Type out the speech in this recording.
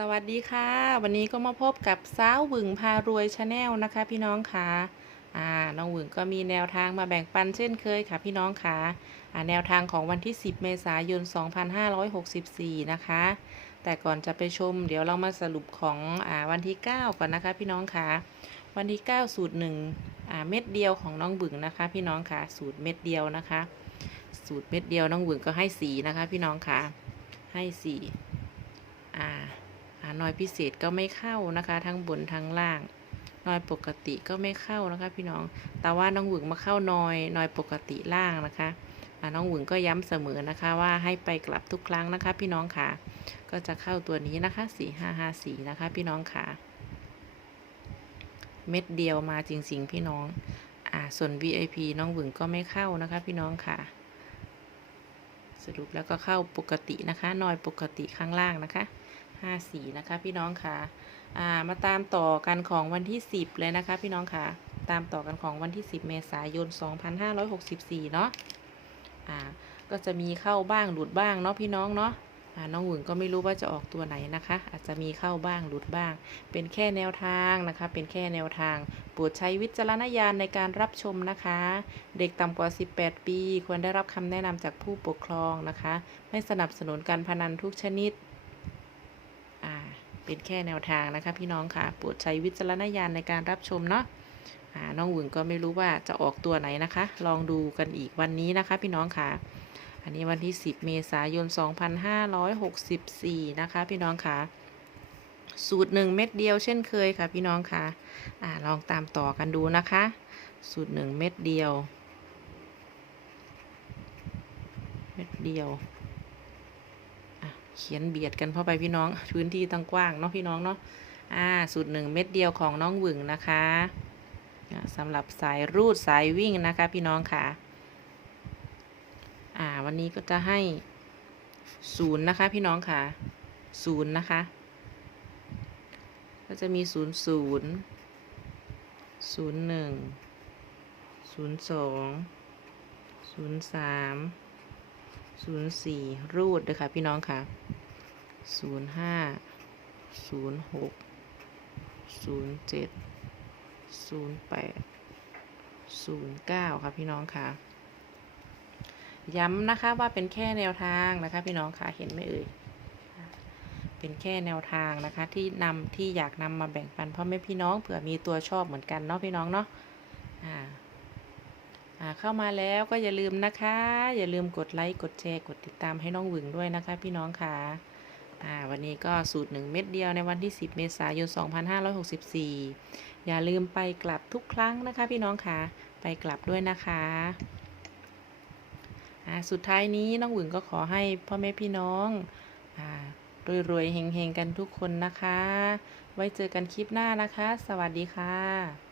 สวัสดีค่ะ วันนี้ก็มาพบกับสาวหวึงพารวยชาแนลนะคะ พี่น้องค่ะอ่าน้องหวึงก็มีแนวทางมาแบ่งปันเช่นเคยค่ะพี่น้องค่ะอ่าแนวทางของวันที่ 10 เมษายน 2564 นะคะ แต่ก่อนจะไปชม เดี๋ยวเรามาสรุปของอ่าวันที่ 9 ก่อนนะคะ พี่น้องค่ะวันที่ 9 สูตรหนึ่งอ่าเม็ดเดียวของน้องบึงนะคะ พี่น้องค่ะสูตรเม็ดเดียวนะคะ สูตรเม็ดเดียวน้องบึงก็ให้สีนะคะ พี่น้องค่ะให้สี่ น้อยพิเศษก็ไม่เข้านะคะ ทั้งบนทั้งล่างน้อยปกติก็ไม่เข้านะคะ พี่น้อง แต่ว่าน้องหวึงมาเข้าน้อยน้อยปกติล่างนะคะน้องหวึงก็ย้ำเสมอนะคะว่าให้ไปกลับทุกครั้งนะคะ พี่น้องค่ะ ก็จะเข้าตัวนี้นะคะสี่ห้าห้าสี่นะคะ พี่น้องค่ะ เม็ดเดียวมาจริง ๆ พี่น้องอ่าส่วน VIP น้องหวึงก็ไม่เข้านะคะ พี่น้องค่ะ สรุปแล้วก็เข้าปกตินะคะน้อยปกติข้างล่างนะคะ ห้าสีนะคะพี่น้องค่ะอ่ามาตามต่อกันของวันที่ 10 เลยนะคะพี่น้องค่ะ ตามต่อกันของวันที่ 10 เมษายน 2564 เนาะอ่าก็จะมีเข้าบ้างหลุดบ้างเนาะพี่น้องเนาะอ่าน้องหวึงก็ไม่รู้ว่าจะออกตัวไหนนะคะ อาจจะมีเข้าบ้างหลุดบ้าง เป็นแค่แนวทางนะคะ เป็นแค่แนวทางโปรดใช้วิจารณญาณในการรับชมนะคะ เด็กต่ำกว่า 18 ปี ควรได้รับคำแนะนำจากผู้ปกครองนะคะ ไม่สนับสนุนการพนันทุกชนิด เป็นแค่แนวทางนะคะพี่น้องค่ะโปรดใช้วิจารณญาณในการรับชมเนาะน้องหวึงก็ไม่รู้ว่าจะออกตัวไหนนะคะ ลองดูกันอีกวันนี้นะคะ พี่น้องค่ะ อันนี้วันที่ 10 เมษายน 2564 นะคะ พี่น้องค่ะ สูตรหนึ่งเม็ดเดียวเช่นเคยค่ะ พี่น้องค่ะอลองตามต่อกันดูนะคะ สูตรหนึ่งเม็ดเดียว เม็ดเดียว เขียนเบียดกันเข้าไปพี่น้องพื้นที่ตั้งกว้างเนาะพี่น้องเนาะอ่าสูตรหนึ่งเม็ดเดียวของน้องหวึงนะคะอ่าสำหรับสายรูดสายวิ่งนะคะพี่น้องค่ะอ่าวันนี้ก็จะให้ศูนย์นะคะพี่น้องค่ะศูนย์นะคะ ก็จะมีศูนย์ศูนย์ศูนย์หนึ่งศูนย์สองศูนย์สามศูนย์สี่รูดเลยค่ะพี่น้องค่ะ ศูนย์ห้าศูนย์หกศูนย์เจ็ดศูนย์แปดศูนย์เก้าค่ะพี่น้องค่ะย้ำนะคะว่าเป็นแค่แนวทางนะคะพี่น้องค่ะเห็นไหมเอ่ยเป็นแค่แนวทางนะคะที่นำที่อยากนำมาแบ่งปันพ่อแม่พี่น้องเผื่อมีตัวชอบเหมือนกันเนาะพี่น้องเนาะอ่าอ่าเข้ามาแล้วก็อย่าลืมนะคะ อย่าลืมกดไลค์กดแชร์กดติดตามให้น้องหวึงด้วยนะคะ พี่น้องค่ะอ่า วันนี้ก็สูตรหนึ่งเม็ดเดียวในวันที่ 10 เมษายน 2564 อย่าลืมไปกลับทุกครั้งนะคะพี่น้องค่ะไปกลับด้วยนะคะสุดท้ายนี้น้องหวึงก็ขอให้พ่อแม่พี่น้องอรวยๆเฮงๆ กันทุกคนนะคะ ไว้เจอกันคลิปหน้านะคะ สวัสดีค่ะ